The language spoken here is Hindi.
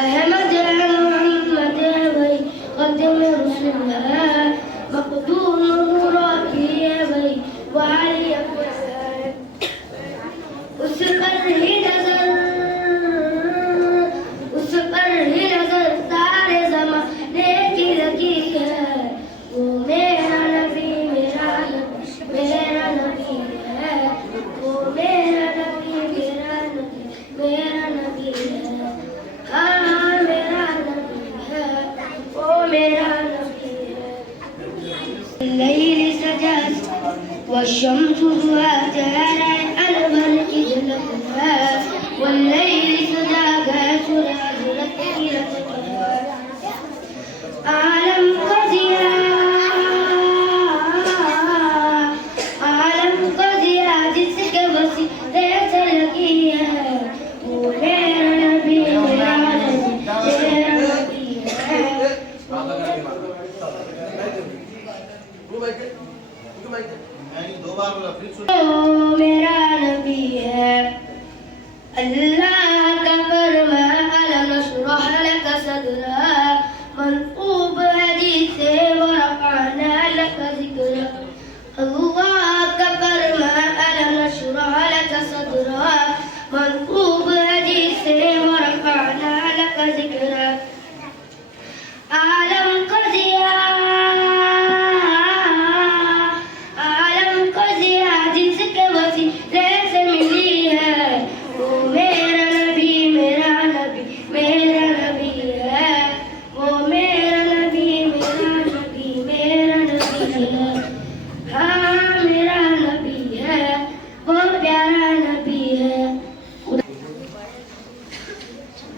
अहमद है मोहम्मद है भाई खत्म रसूल है मखदूम नूराती है भाई वाली अकबर है उस पर ही नजर सारे ज़माने की लगी है वो मेरा नबी है वो मेरा नबी है हाँ मेरा नबी है वो मेरा नबी है लैल सजा वशम्सु ज़ुहाहा